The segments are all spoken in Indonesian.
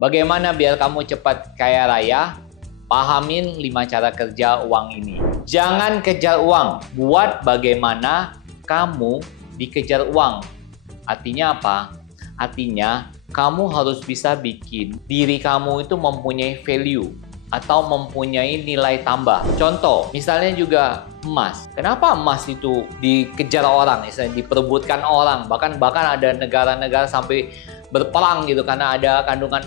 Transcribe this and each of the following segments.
Bagaimana biar kamu cepat kaya raya? Pahamin 5 cara kerja uang ini. Jangan kejar uang, buat bagaimana kamu dikejar uang. Artinya apa? Artinya kamu harus bisa bikin diri kamu itu mempunyai value atau mempunyai nilai tambah. Contoh, misalnya juga emas. Kenapa emas itu dikejar orang, misalnya diperebutkan orang, bahkan ada negara-negara sampai berperang gitu karena ada kandungan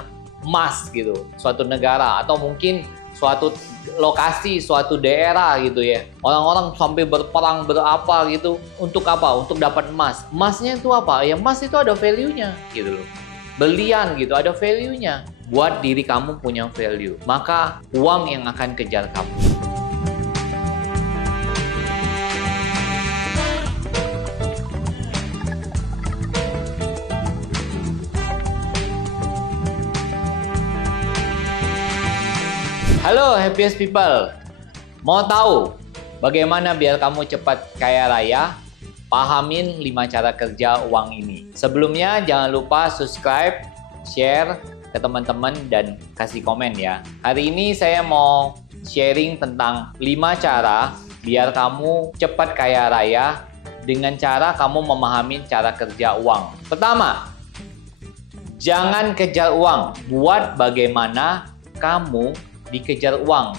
emas gitu, suatu negara atau mungkin suatu lokasi, suatu daerah gitu ya. Orang-orang sampai berperang berapa gitu, untuk apa? Untuk dapat emas. Emasnya itu apa? Ya emas itu ada value-nya gitu loh. Belian gitu, ada value-nya. Buat diri kamu punya value, maka uang yang akan kejar kamu. Halo happiest people, mau tahu bagaimana biar kamu cepat kaya raya? Pahamin 5 cara kerja uang ini. Sebelumnya jangan lupa subscribe, share ke teman-teman dan kasih komen ya. Hari ini saya mau sharing tentang 5 cara biar kamu cepat kaya raya dengan cara kamu memahami cara kerja uang. Pertama, jangan kejar uang, buat bagaimana kamu dikejar uang.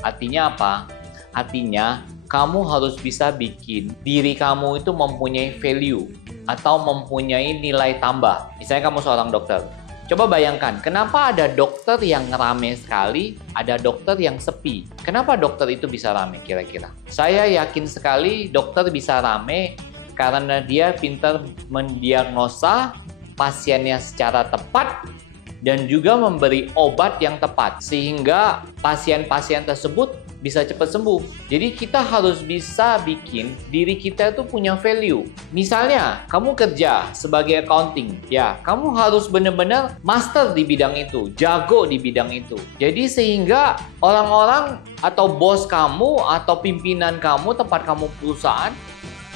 Artinya apa? Artinya kamu harus bisa bikin diri kamu itu mempunyai value atau mempunyai nilai tambah. Misalnya kamu seorang dokter. Coba bayangkan, kenapa ada dokter yang rame sekali, ada dokter yang sepi? Kenapa dokter itu bisa rame kira-kira? Saya yakin sekali dokter bisa rame karena dia pintar mendiagnosa pasiennya secara tepat dan juga memberi obat yang tepat sehingga pasien-pasien tersebut bisa cepat sembuh. Jadi kita harus bisa bikin diri kita itu punya value. Misalnya kamu kerja sebagai accounting, ya kamu harus benar-benar master di bidang itu, jago di bidang itu. Jadi sehingga orang-orang atau bos kamu atau pimpinan kamu, tempat kamu perusahaan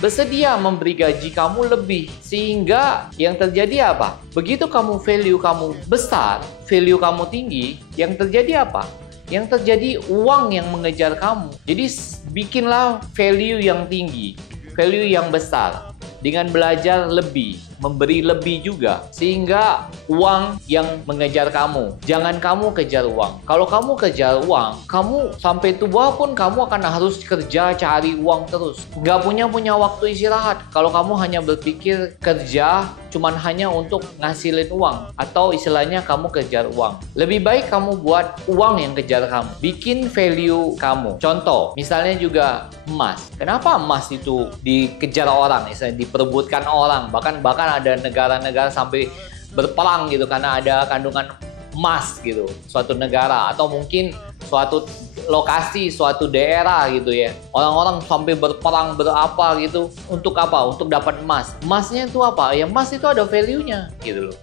bersedia memberi gaji kamu lebih. Sehingga yang terjadi apa? Begitu kamu value kamu besar, value kamu tinggi, yang terjadi apa? Yang terjadi uang yang mengejar kamu. Jadi bikinlah value yang tinggi, value yang besar, dengan belajar lebih, memberi lebih juga, sehingga uang yang mengejar kamu. Jangan kamu kejar uang. Kalau kamu kejar uang, kamu sampai tua pun kamu akan harus kerja cari uang terus. Nggak punya waktu istirahat. Kalau kamu hanya berpikir kerja cuman hanya untuk ngasilin uang, atau istilahnya kamu kejar uang. Lebih baik kamu buat uang yang kejar kamu. Bikin value kamu. Contoh, misalnya juga emas. Kenapa emas itu dikejar orang, misalnya diperebutkan orang, bahkan ada negara-negara sampai berperang gitu karena ada kandungan emas gitu, suatu negara atau mungkin suatu lokasi, suatu daerah gitu ya. Orang-orang sampai berperang berapa gitu, untuk apa? Untuk dapat emas. Emasnya itu apa? Ya emas itu ada value-nya gitu loh.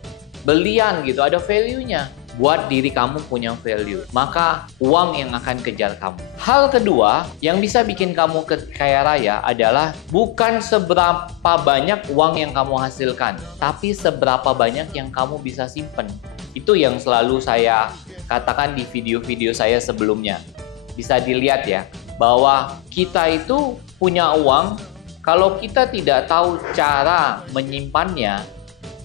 Belian gitu, ada value-nya. Buat diri kamu punya value, maka uang yang akan kejar kamu. Hal kedua yang bisa bikin kamu kaya raya adalah bukan seberapa banyak uang yang kamu hasilkan, tapi seberapa banyak yang kamu bisa simpen. Itu yang selalu saya katakan di video-video saya sebelumnya. Bisa dilihat ya, bahwa kita itu punya uang, kalau kita tidak tahu cara menyimpannya,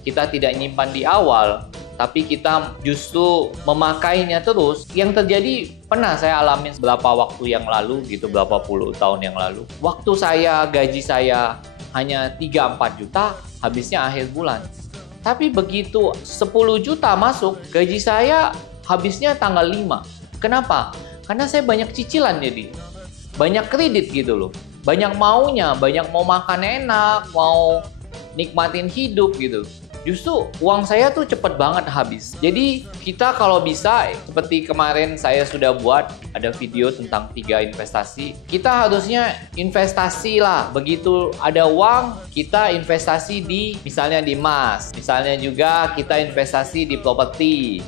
kita tidak nyimpan di awal, tapi kita justru memakainya terus, yang terjadi pernah saya alami beberapa waktu yang lalu gitu, berapa puluh tahun yang lalu. Waktu gaji saya hanya 3-4 juta, habisnya akhir bulan. Tapi begitu 10 juta masuk, gaji saya habisnya tanggal 5. Kenapa? Karena saya banyak cicilan, jadi banyak kredit gitu loh. Banyak maunya, banyak mau makan enak, mau nikmatin hidup gitu. Justru uang saya tuh cepet banget habis. Jadi kita kalau bisa, seperti kemarin saya sudah buat ada video tentang 3 investasi. Kita harusnya investasi lah. Begitu ada uang, kita investasi di misalnya di emas. Misalnya juga kita investasi di properti.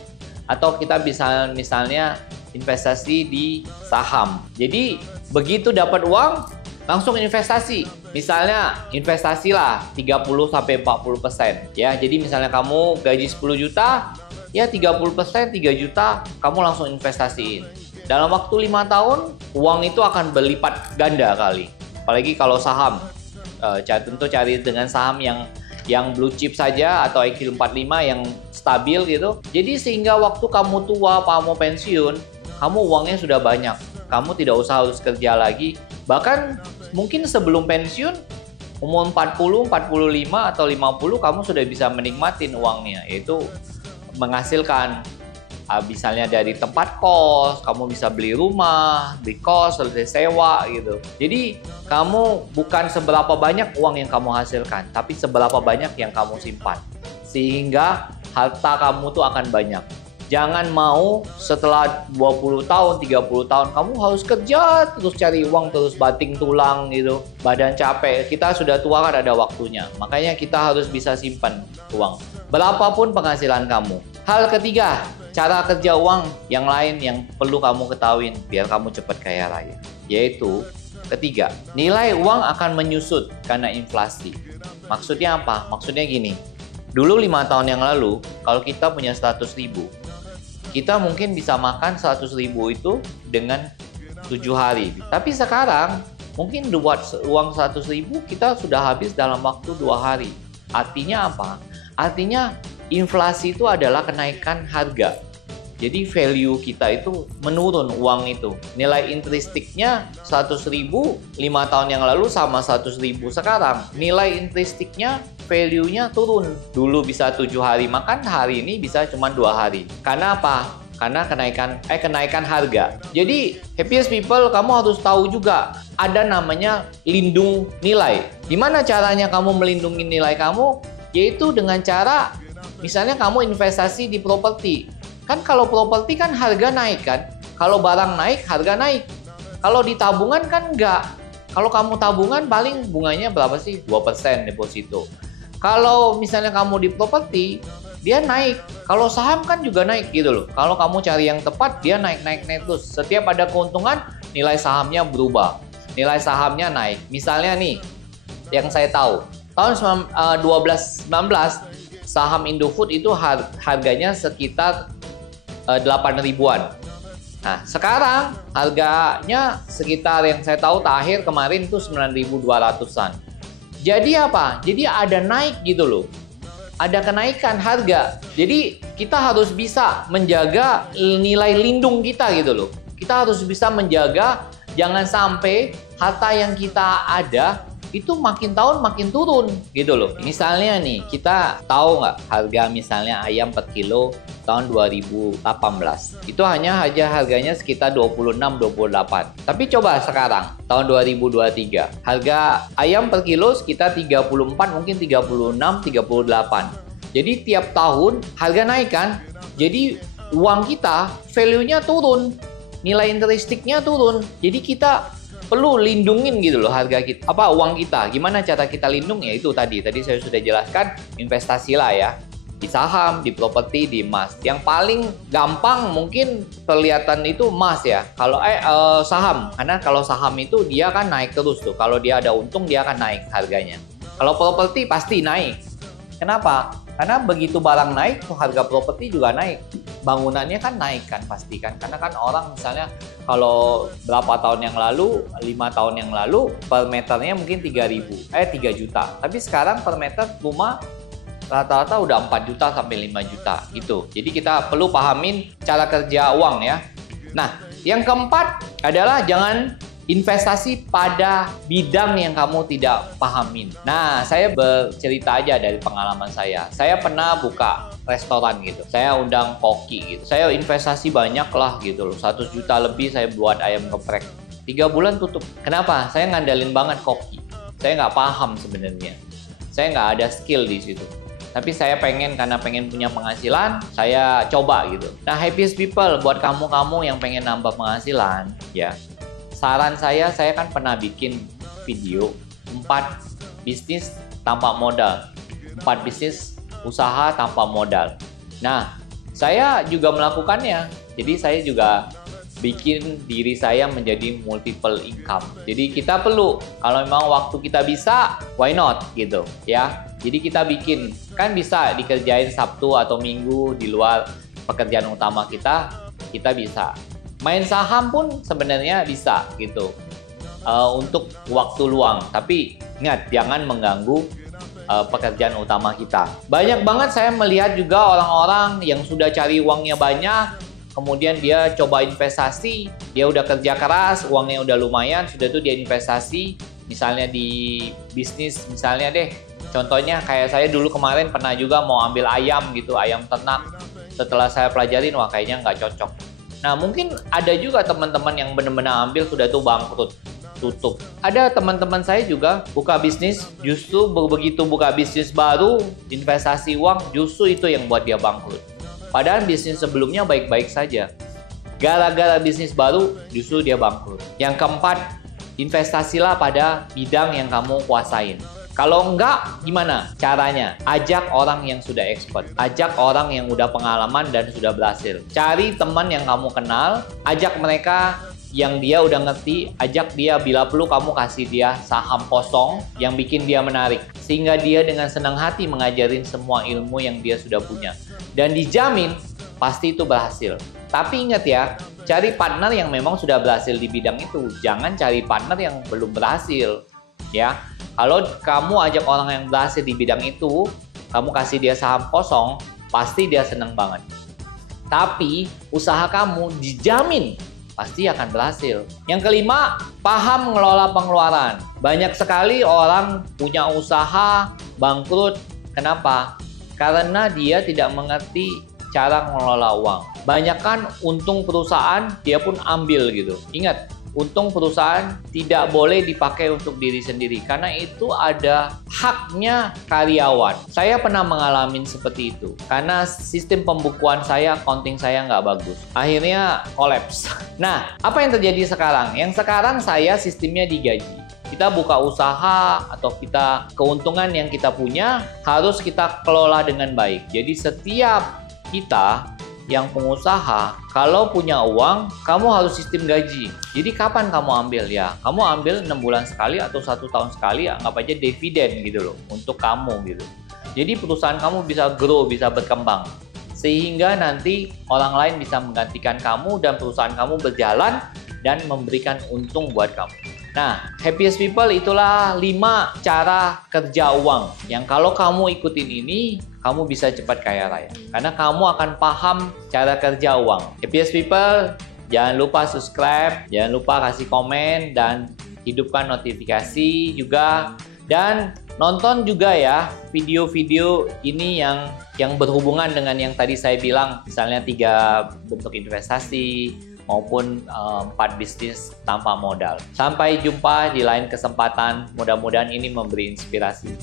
Atau kita bisa misalnya investasi di saham. Jadi begitu dapat uang, langsung investasi. Misalnya investasilah 30-40%. Ya, jadi misalnya kamu gaji 10 juta, ya 30%, 3 juta kamu langsung investasiin. Dalam waktu 5 tahun, uang itu akan berlipat ganda kali. Apalagi kalau saham. Tentu cari dengan saham yang blue chip saja atau IQ 45 yang stabil gitu. Jadi sehingga waktu kamu tua, kamu pensiun, kamu uangnya sudah banyak. Kamu tidak usah harus kerja lagi. Bahkan mungkin sebelum pensiun, umur 40, 45 atau 50 kamu sudah bisa menikmatin uangnya, yaitu menghasilkan misalnya dari tempat kos, kamu bisa beli rumah, beli kos, selesai sewa gitu. Jadi kamu bukan seberapa banyak uang yang kamu hasilkan, tapi seberapa banyak yang kamu simpan. Sehingga harta kamu tuh akan banyak. Jangan mau setelah 20 tahun, 30 tahun, kamu harus kerja terus cari uang, terus banting tulang gitu. Badan capek, kita sudah tua kan ada waktunya. Makanya kita harus bisa simpan uang. Berapapun penghasilan kamu. Hal ketiga, cara kerja uang yang lain yang perlu kamu ketahuin biar kamu cepat kaya raya. Yaitu, ketiga, nilai uang akan menyusut karena inflasi. Maksudnya apa? Maksudnya gini, dulu 5 tahun yang lalu, kalau kita punya 100 ribu, kita mungkin bisa makan 100 ribu itu dengan 7 hari. Tapi sekarang, mungkin buat uang 100 ribu kita sudah habis dalam waktu 2 hari. Artinya apa? Artinya inflasi itu adalah kenaikan harga. Jadi value kita itu menurun, uang itu. Nilai intristiknya 100 ribu 5 tahun yang lalu sama 100 ribu sekarang. Nilai intristiknya, value-nya turun. Dulu bisa 7 hari makan, hari ini bisa cuma 2 hari. Karena apa? Karena kenaikan harga. Jadi, happiest people, kamu harus tahu juga ada namanya lindung nilai. Gimana caranya kamu melindungi nilai kamu? Yaitu dengan cara, misalnya kamu investasi di properti. Kan kalau properti kan harga naik kan? Kalau barang naik, harga naik. Kalau di tabungan kan enggak. Kalau kamu tabungan paling bunganya berapa sih? 2% deposito. Kalau misalnya kamu di properti, dia naik. Kalau saham kan juga naik gitu loh. Kalau kamu cari yang tepat, dia naik terus. Setiap ada keuntungan, nilai sahamnya berubah. Nilai sahamnya naik. Misalnya nih, yang saya tahu, tahun 2019, saham Indofood itu harganya sekitar 8 ribuan. Nah, sekarang harganya sekitar yang saya tahu terakhir kemarin itu 9.200-an. Jadi apa? Jadi ada naik gitu loh. Ada kenaikan harga. Jadi kita harus bisa menjaga nilai lindung kita gitu loh. Kita harus bisa menjaga jangan sampai harta yang kita ada itu makin tahun makin turun gitu loh. Misalnya nih, kita tahu nggak harga misalnya ayam per kilo tahun 2018. Itu hanya harganya sekitar 26-28. Tapi coba sekarang, tahun 2023. Harga ayam per kilo sekitar 34, mungkin 36-38. Jadi tiap tahun harga naik kan? Jadi uang kita value-nya turun. Nilai intristiknya turun. Jadi kita perlu lindungin gitu loh harga kita, uang kita. Gimana cara kita lindung? Ya itu tadi saya sudah jelaskan, investasi lah ya. Di saham, di properti, di emas. Yang paling gampang mungkin kelihatan itu emas ya. Kalau saham, karena kalau saham itu dia kan naik terus tuh. Kalau dia ada untung dia akan naik harganya. Kalau properti pasti naik. Kenapa? Karena begitu barang naik, tuh harga properti juga naik. Bangunannya kan naik kan pasti kan. Karena kan orang misalnya kalau berapa tahun yang lalu, 5 tahun yang lalu, per meternya mungkin 3 juta. Tapi sekarang per meter rumah rata-rata udah 4 juta sampai 5 juta gitu. Jadi kita perlu pahamin cara kerja uang ya. Nah, yang keempat adalah jangan investasi pada bidang yang kamu tidak pahamin. Nah, saya bercerita aja dari pengalaman saya. Saya pernah buka restoran gitu. Saya undang koki gitu. Saya investasi banyak lah gitu loh. 1 juta lebih saya buat ayam geprek. 3 bulan tutup. Kenapa? Saya ngandalin banget koki. Saya nggak paham sebenarnya. Saya nggak ada skill di situ. Tapi saya karena pengen punya penghasilan, saya coba gitu. Nah, happiest people, buat kamu-kamu yang pengen nambah penghasilan, ya. Saran saya kan pernah bikin video 4 bisnis tanpa modal, 4 bisnis usaha tanpa modal. Nah, saya juga melakukannya. Jadi saya juga bikin diri saya menjadi multiple income. Jadi kita perlu, kalau memang waktu kita bisa, why not gitu ya. Jadi kita bikin, kan bisa dikerjain Sabtu atau Minggu di luar pekerjaan utama kita bisa. Main saham pun sebenarnya bisa gitu untuk waktu luang. Tapi ingat, jangan mengganggu pekerjaan utama kita. Banyak banget saya melihat juga orang-orang yang sudah cari uangnya banyak, kemudian dia coba investasi, dia udah kerja keras, uangnya udah lumayan, sudah tuh dia investasi, misalnya di bisnis, misalnya deh, contohnya kayak saya dulu kemarin pernah juga mau ambil ayam gitu, ayam ternak. Setelah saya pelajarin, wah kayaknya nggak cocok. Nah mungkin ada juga teman-teman yang benar-benar ambil sudah tuh bangkrut, tutup. Ada teman-teman saya juga buka bisnis, justru begitu buka bisnis baru, investasi uang, justru itu yang buat dia bangkrut. Padahal bisnis sebelumnya baik-baik saja. Gara-gara bisnis baru, justru dia bangkrut. Yang keempat, investasilah pada bidang yang kamu kuasain. Kalau enggak, gimana caranya? Ajak orang yang sudah expert. Ajak orang yang udah pengalaman dan sudah berhasil. Cari teman yang kamu kenal, ajak mereka yang dia udah ngerti, ajak dia, bila perlu kamu kasih dia saham kosong yang bikin dia menarik. Sehingga dia dengan senang hati mengajarin semua ilmu yang dia sudah punya. Dan dijamin, pasti itu berhasil. Tapi ingat ya, cari partner yang memang sudah berhasil di bidang itu. Jangan cari partner yang belum berhasil. Ya, kalau kamu ajak orang yang berhasil di bidang itu, kamu kasih dia saham kosong, pasti dia senang banget. Tapi usaha kamu dijamin pasti akan berhasil. Yang kelima, paham mengelola pengeluaran. Banyak sekali orang punya usaha bangkrut. Kenapa? Karena dia tidak mengerti cara mengelola uang. Banyak kan untung perusahaan dia pun ambil gitu. Ingat, untung perusahaan tidak boleh dipakai untuk diri sendiri karena itu ada haknya karyawan. Saya pernah mengalami seperti itu karena sistem pembukuan saya, accounting saya nggak bagus. Akhirnya kolaps. Nah, apa yang terjadi sekarang? Yang sekarang saya sistemnya digaji. Kita buka usaha atau kita keuntungan yang kita punya harus kita kelola dengan baik. Jadi setiap kita yang pengusaha, kalau punya uang, kamu harus sistem gaji. Jadi kapan kamu ambil ya? Kamu ambil 6 bulan sekali atau 1 tahun sekali, anggap aja dividen gitu loh, untuk kamu gitu. Jadi perusahaan kamu bisa grow, bisa berkembang. Sehingga nanti orang lain bisa menggantikan kamu dan perusahaan kamu berjalan dan memberikan untung buat kamu. Nah, Happiest People itulah 5 cara kerja uang yang kalau kamu ikutin ini, kamu bisa cepat kaya raya. Karena kamu akan paham cara kerja uang. Happiest People, jangan lupa subscribe, jangan lupa kasih komen, dan hidupkan notifikasi juga. Dan nonton juga ya video-video ini yang berhubungan dengan yang tadi saya bilang, misalnya 3 bentuk investasi, maupun 4 bisnis tanpa modal. Sampai jumpa di lain kesempatan, mudah-mudahan ini memberi inspirasi.